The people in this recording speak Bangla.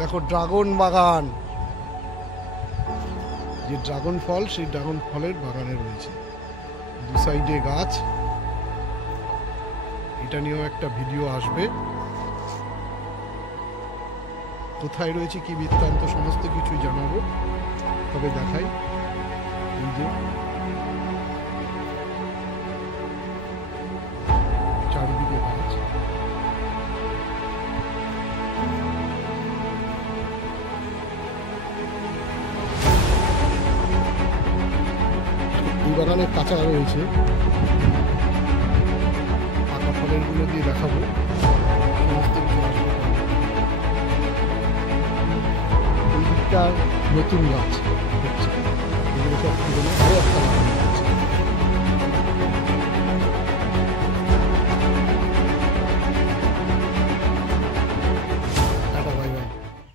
দেখো ড্রাগন বাগান, যে ড্রাগন ফল সেই ড্রাগন ফলের বাগানে রয়েছে, দু সাইডে গাছ। এটা নিয়েও একটা ভিডিও আসবে। কোথায় রয়েছে কি বৃত্তান্ত সমস্ত কিছুই জানাবো, তবে দেখাই এই যে চারিদিকে গাছ। এই বাগানে কাঁচা রয়েছে, পাকা ফলের গুলো দিয়ে দেখাবো সমস্ত কিছু আসবে। এই দিকটা নতুন গাছ হচ্ছে, এগুলো সব পুরোনো, আরো একটা